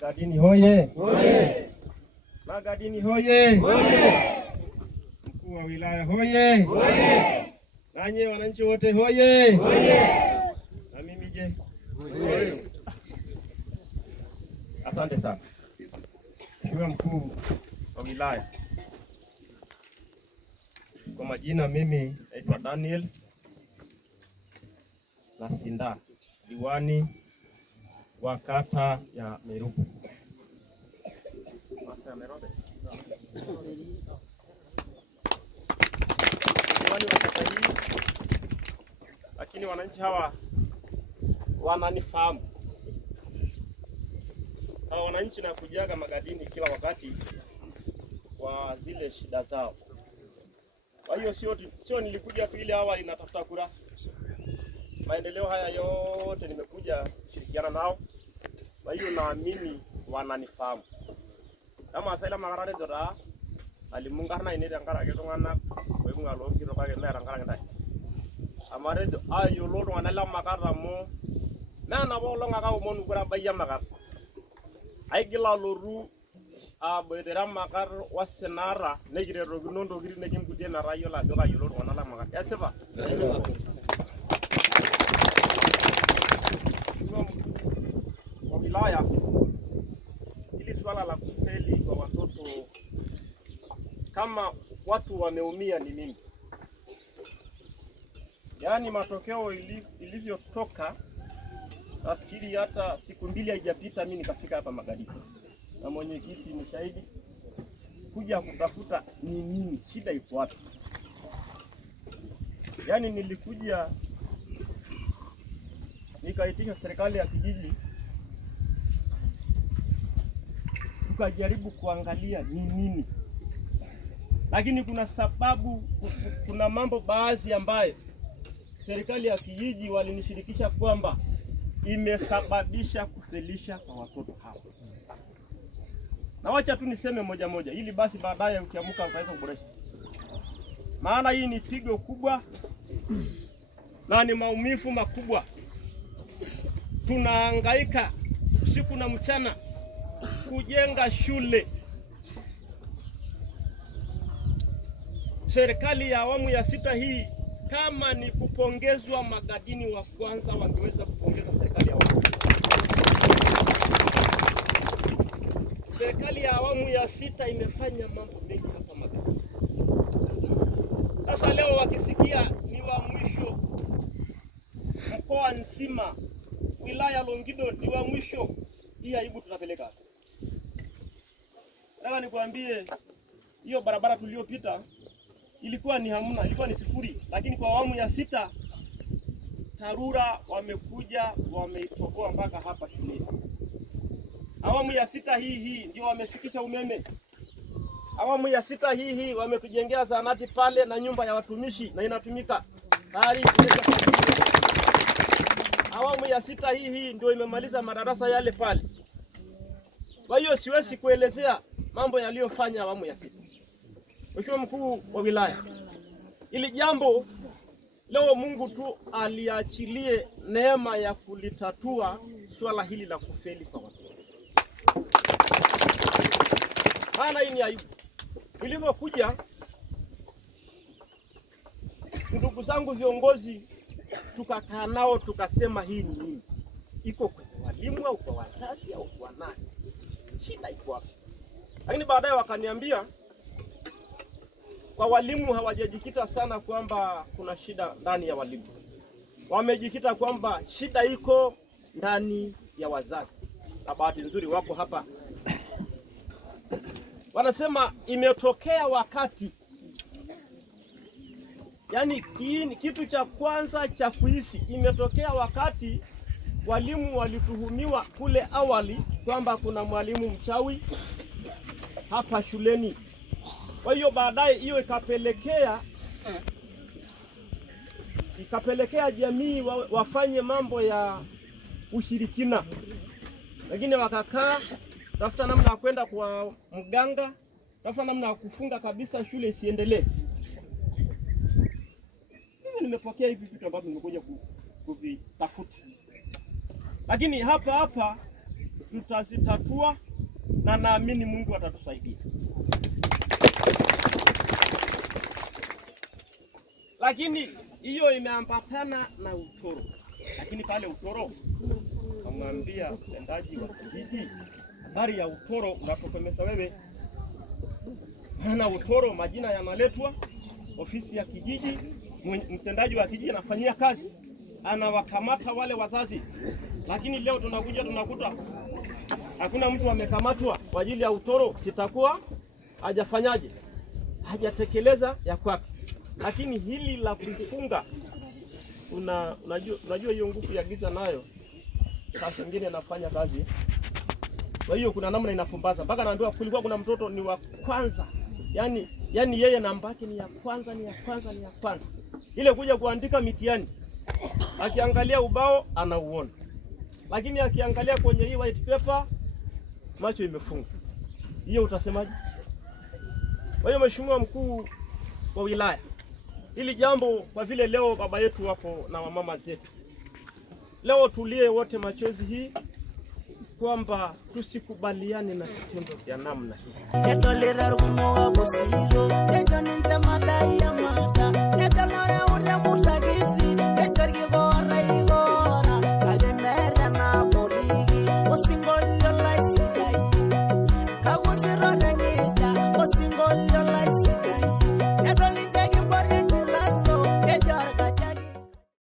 Magadini hoye! Hoye! Magadini hoye! Hoye! Mkuu wa wilaya hoye! Hoye! Nanyi wananchi wote hoye! Hoye! Na mimi je? Hoye! Asante sana. Mheshimiwa mkuu wa wilaya, kwa majina mimi naitwa Daniel Nasinda, diwani wa kata ya Meruku. Diwani wa kata hii, lakini wananchi hawa wananifahamu. Hawa wananchi na kujaga Magadini kila wakati kwa zile shida zao. Kwa hiyo sio nilikuja tu ile awali natafuta kura. Maendeleo haya yote nimekuja kushirikiana nao. Kwa hiyo naamini wananifahamu. Kama asala magarare dora alimungarna ine dangara ke tongana ko ngunga lo kiro ka ke mera ngara ndai. Amare do ayo lo ngana la magara mo na na bo lo ngaka mo nukura bayya magar. Ai gila loru a boedera magar wasenara negire roginondo giri negim gudie na rayo la doga yolo ngana la magar. Yaseba. Kwa wilaya ili swala la kufeli kwa watoto, kama watu wameumia ni mimi. Yaani matokeo ilivyotoka, nafikiri hata siku mbili haijapita mimi nikafika hapa Magadini. Na mwenyekiti ni shahidi, kuja kutafuta ni nini, shida iko wapi. Yaani nilikuja nikaitisha serikali ya kijiji, tukajaribu kuangalia ni nini. Lakini kuna sababu, kuna mambo baadhi ambayo serikali ya kijiji walinishirikisha kwamba imesababisha kufelisha kwa watoto hawa. Na wacha tu niseme moja moja ili basi baadaye ukiamuka utaweza kuboresha. Maana hii ni pigo kubwa na ni maumivu makubwa. Tunahangaika usiku na mchana kujenga shule. Serikali ya awamu ya 6 hii, kama ni kupongezwa, Magadini wa kwanza wangeweza kupongeza serikali ya awamu. Serikali ya awamu ya 6 imefanya mambo mengi hapa Magadini. Sasa leo wakisikia ni wa mwisho mkoa nzima, wilaya Longido ni wa mwisho, hii aibu tunapeleka hapa. Nataka nikwambie hiyo barabara tuliyopita ilikuwa ni hamna, ilikuwa ni sifuri, lakini kwa awamu ya 6 TARURA wamekuja wameitoboa mpaka hapa shuleni. Awamu ya 6 hii ndio wamefikisha umeme. Awamu ya 6 hii wametujengea zahanati pale na nyumba ya watumishi na inatumika. Tayari awamu ya 6 hii ndio imemaliza madarasa yale pale. Kwa hiyo siwezi kuelezea mambo yaliyofanya awamu ya 6. Mheshimiwa mkuu wa wilaya, ili jambo leo Mungu tu aliachilie neema ya kulitatua swala hili la kufeli kwa watoto. Maana hii ni aibu. Nilivyokuja, ndugu zangu viongozi, tukakaa nao tukasema hii ni nini? Iko kwa walimu au kwa wazazi au kwa nani? Shida iko wapi? Lakini baadaye wakaniambia kwa walimu hawajajikita sana kwamba kuna shida ndani ya walimu. Wamejikita kwamba shida iko ndani ya wazazi. Na bahati nzuri wako hapa. Wanasema imetokea wakati, yaani kitu cha kwanza cha kuhisi, imetokea wakati walimu walituhumiwa kule awali kwamba kuna mwalimu mchawi hapa shuleni. Kwa hiyo baadaye hiyo ikapelekea jamii wafanye mambo ya ushirikina. Wengine wakakaa tafuta namna ya kwenda kwa mganga, tafuta namna ya kufunga kabisa shule isiendelee. Mimi nimepokea hivi vitu ambavyo nimekuja kuvitafuta. Lakini hapa mtazitatua na naamini Mungu atatusaidia. Lakini hiyo imeambatana na utoro. Lakini pale utoro, kamwambia mtendaji wa kijiji habari ya utoro, unatokomeza wewe. Maana utoro majina yanaletwa ofisi ya kijiji, mtendaji wa kijiji anafanyia kazi, anawakamata wale wazazi. Lakini leo tunakuja tunakuta hakuna mtu amekamatwa kwa ajili ya utoro, sitakuwa hajafanyaje, hajatekeleza ya kwake. Lakini hili la kufunga, unajua hiyo nguvu ya giza nayo sasa nyingine inafanya kazi. Kwa hiyo kuna namna inafumbaza. Mpaka naambiwa kulikuwa kuna mtoto ni wa kwanza. Yaani yeye namba yake ni ya kwanza. Ile kuja kuandika mitihani, akiangalia ubao anauona. Lakini akiangalia kwenye hii white paper macho imefunga. Hiyo utasemaje? Kwa hiyo Mheshimiwa Mkuu wa Wilaya, hili jambo kwa vile leo baba yetu wapo na mama zetu, leo tulie wote machozi hii kwamba tusikubaliane na kitendo cha namna hii.